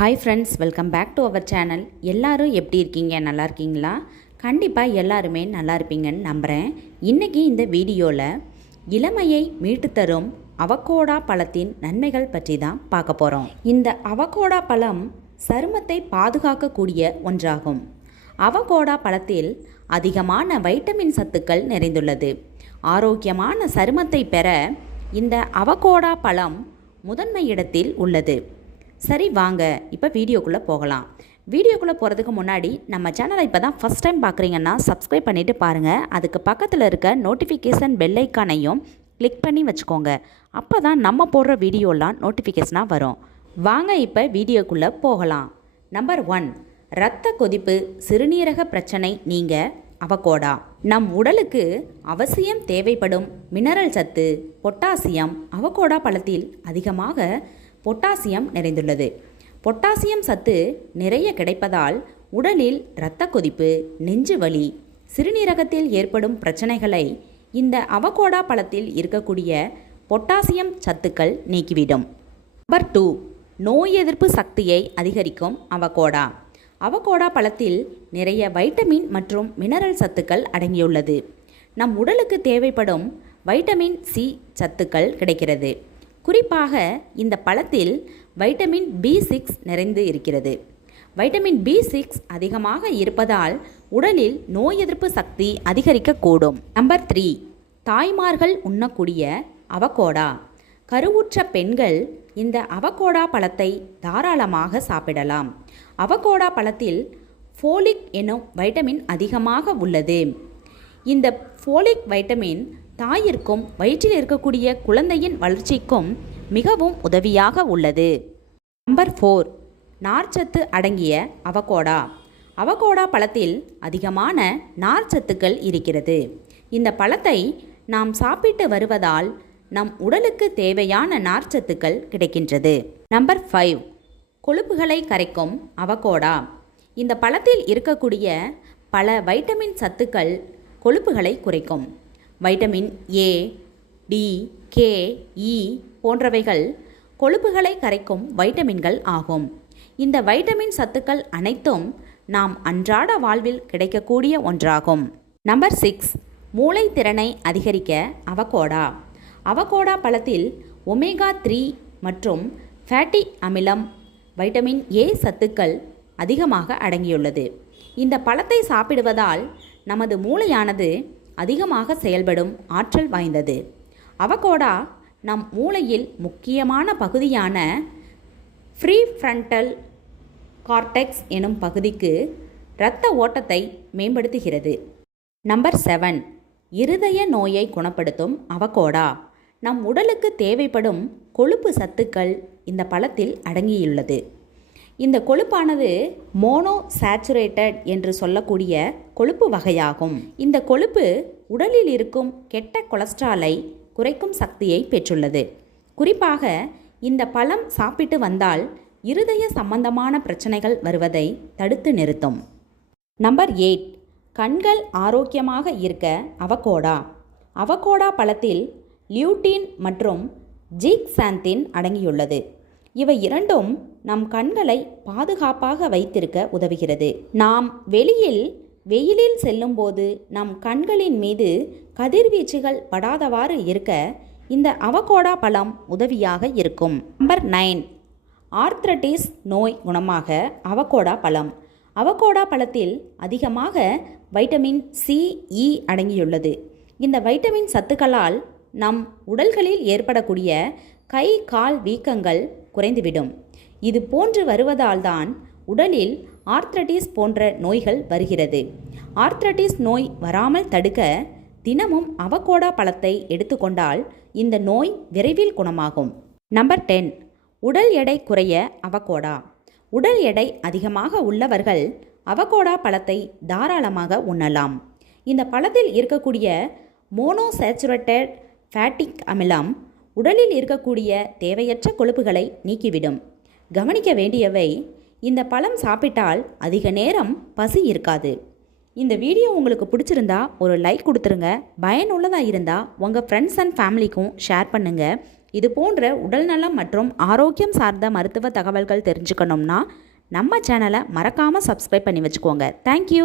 Hi friends, welcome back to our channel. எல்லாரும் எப்படி இருக்கீங்க? நல்லா இருக்கீங்களா? கண்டிப்பாக எல்லாருமே நல்லா இருப்பீங்கன்னு நம்புகிறேன். இன்றைக்கி இந்த வீடியோவில் இளமையை மீட்டு தரும் அவகோடா பழத்தின் நன்மைகள் பற்றி தான் பார்க்க போகிறோம். இந்த அவகோடா பழம் சருமத்தை பாதுகாக்கக்கூடிய ஒன்றாகும். அவகோடா பழத்தில் அதிகமான வைட்டமின் சத்துக்கள் நிறைந்துள்ளது. ஆரோக்கியமான சருமத்தை பெற இந்த அவகோடா பழம் முதன்மை இடத்தில் உள்ளது. சரி, வாங்க இப்போ வீடியோக்குள்ளே போகலாம். வீடியோக்குள்ளே போகிறதுக்கு முன்னாடி நம்ம சேனலை இப்போ தான் ஃபஸ்ட் டைம் பார்க்குறீங்கன்னா சப்ஸ்கிரைப் பண்ணிவிட்டு பாருங்கள். அதுக்கு பக்கத்தில் இருக்க நோட்டிஃபிகேஷன் பெல் ஐக்கானையும் கிளிக் பண்ணி வச்சுக்கோங்க. அப்போ தான் நம்ம போடுற வீடியோலாம் நோட்டிஃபிகேஷனாக வரும். வாங்க இப்போ வீடியோக்குள்ளே போகலாம். நம்பர் 1, இரத்த கொதிப்பு, சிறுநீரக பிரச்சனை நீங்க அவகோடா. நம் உடலுக்கு அவசியம் தேவைப்படும் மினரல் சத்து பொட்டாசியம் அவகோடா பழத்தில் அதிகமாக பொட்டாசியம் நிறைந்துள்ளது. பொட்டாசியம் சத்து நிறைய கிடைப்பதால் உடலில் இரத்த கொதிப்பு, நெஞ்சு வலி, சிறுநீரகத்தில் ஏற்படும் பிரச்சனைகளை இந்த அவகோடா பழத்தில் இருக்கக்கூடிய பொட்டாசியம் சத்துக்கள் நீக்கிவிடும். நம்பர் 2, நோய் எதிர்ப்பு சக்தியை அதிகரிக்கும் அவகோடா. அவகோடா பழத்தில் நிறைய வைட்டமின் மற்றும் மினரல் சத்துக்கள் அடங்கியுள்ளது. நம் உடலுக்கு தேவைப்படும் வைட்டமின் சி சத்துக்கள் கிடைக்கிறது. குறிப்பாக இந்த பழத்தில் வைட்டமின் B6 நிறைந்து இருக்கிறது. வைட்டமின் B6 அதிகமாக இருப்பதால் உடலில் நோய் எதிர்ப்பு சக்தி அதிகரிக்கக்கூடும். நம்பர் 3, தாய்மார்கள் உண்ணக்கூடிய அவகோடா. கருவுற்ற பெண்கள் இந்த அவகோடா பழத்தை தாராளமாக சாப்பிடலாம். அவகோடா பழத்தில் ஃபோலிக் எனும் வைட்டமின் அதிகமாக உள்ளது. இந்த ஃபோலிக் வைட்டமின் தாயிற்கும் வயிற்றில் இருக்கக்கூடிய குழந்தையின் வளர்ச்சிக்கும் மிகவும் உதவியாக உள்ளது. நம்பர் 4, நார்ச்சத்து அடங்கிய அவகோடா. அவகோடா பழத்தில் அதிகமான நார்ச்சத்துக்கள் இருக்கிறது. இந்த பழத்தை நாம் சாப்பிட்டு வருவதால் நம் உடலுக்கு தேவையான நார்ச்சத்துக்கள் கிடைக்கின்றது. நம்பர் 5, கொழுப்புகளை கரைக்கும் அவகோடா. இந்த பழத்தில் இருக்கக்கூடிய பல வைட்டமின் சத்துக்கள் கொழுப்புகளை குறைக்கும். Vitamin A, D, K, E போன்றவைகள் கொழுப்புகளை கரைக்கும் வைட்டமின்கள் ஆகும். இந்த வைட்டமின் சத்துக்கள் அனைத்தும் நாம் அன்றாட வாழ்வில் கிடைக்கக்கூடிய ஒன்றாகும். நம்பர் 6, மூளை திறனை அதிகரிக்க அவகோடா. அவகோடா பழத்தில் ஒமேகா 3 மற்றும் ஃபேட்டி அமிலம், வைட்டமின் A சத்துக்கள் அதிகமாக அடங்கியுள்ளது. இந்த பழத்தை சாப்பிடுவதால் நமது மூளையானது அதிகமாக செயல்படும் ஆற்றல் வாய்ந்தது. அவகோடா நம் மூளையில் முக்கியமான பகுதியான ப்ரீஃப்ரண்டல் கார்டெக்ஸ் எனும் பகுதிக்கு இரத்த ஓட்டத்தை மேம்படுத்துகிறது. நம்பர் 7, இருதய நோயை குணப்படுத்தும் அவகோடா. நம் உடலுக்கு தேவைப்படும் கொழுப்பு சத்துக்கள் இந்த பழத்தில் அடங்கியுள்ளது. இந்த கொழுப்பானது மோனோசாச்சுரேட்டட் என்று சொல்லக்கூடிய கொழுப்பு வகையாகும். இந்த கொழுப்பு உடலில் இருக்கும் கெட்ட கொலஸ்ட்ராலை குறைக்கும் சக்தியை பெற்றுள்ளது. குறிப்பாக இந்த பழம் சாப்பிட்டு வந்தால் இருதய சம்பந்தமான பிரச்சனைகள் வருவதை தடுத்து நிறுத்தும். நம்பர் 8, கண்கள் ஆரோக்கியமாக இருக்க அவகோடா. அவகோடா பழத்தில் லியூட்டின் மற்றும் ஜீக்சாந்தின் அடங்கியுள்ளது. இவை இரண்டும் நம் கண்களை பாதுகாப்பாக வைத்திருக்க உதவுகிறது. நாம் வெயிலில் செல்லும்போது நம் கண்களின் மீது கதிர்வீச்சுகள் படாதவாறு இருக்க இந்த அவகோடா பழம் உதவியாக இருக்கும். நம்பர் 9, ஆர்த்ரட்டிஸ் நோய் குணமாக அவகோடா பழம். அவகோடா பழத்தில் அதிகமாக வைட்டமின் C, E அடங்கியுள்ளது. இந்த வைட்டமின் சத்துக்களால் நம் உடல்களில் ஏற்படக்கூடிய கை கால் வீக்கங்கள் குறைந்துவிடும். இது போன்று வருவதால்தான் உடலில் ஆர்த்ரட்டிஸ் போன்ற நோய்கள் வருகிறது. ஆர்த்ரட்டிஸ் நோய் வராமல் தடுக்க தினமும் அவகோடா பழத்தை எடுத்துக்கொண்டால் இந்த நோய் விரைவில் குணமாகும். நம்பர் 10, உடல் எடை குறைய அவகோடா. உடல் எடை அதிகமாக உள்ளவர்கள் அவகோடா பழத்தை தாராளமாக உண்ணலாம். இந்த பழத்தில் இருக்கக்கூடிய மோனோசாச்சுரேட்டட் ஃபேட்டிக் அமிலம் உடலில் இருக்கக்கூடிய தேவையற்ற கொழுப்புகளை நீக்கிவிடும். கவனிக்க வேண்டியவை, இந்த பழம் சாப்பிட்டால் அதிக நேரம் பசி இருக்காது. இந்த வீடியோ உங்களுக்கு பிடிச்சிருந்தா ஒரு லைக் கொடுத்துருங்க. பயனுள்ளதாக இருந்தால் உங்கள் ஃப்ரெண்ட்ஸ் அண்ட் ஃபேமிலிக்கும் ஷேர் பண்ணுங்கள். இது போன்ற உடல்நலம் மற்றும் ஆரோக்கியம் சார்ந்த மருத்துவ தகவல்கள் தெரிஞ்சுக்கணும்னா நம்ம சேனலை மறக்காமல் சப்ஸ்கிரைப் பண்ணி வச்சுக்கோங்க. தேங்க்யூ.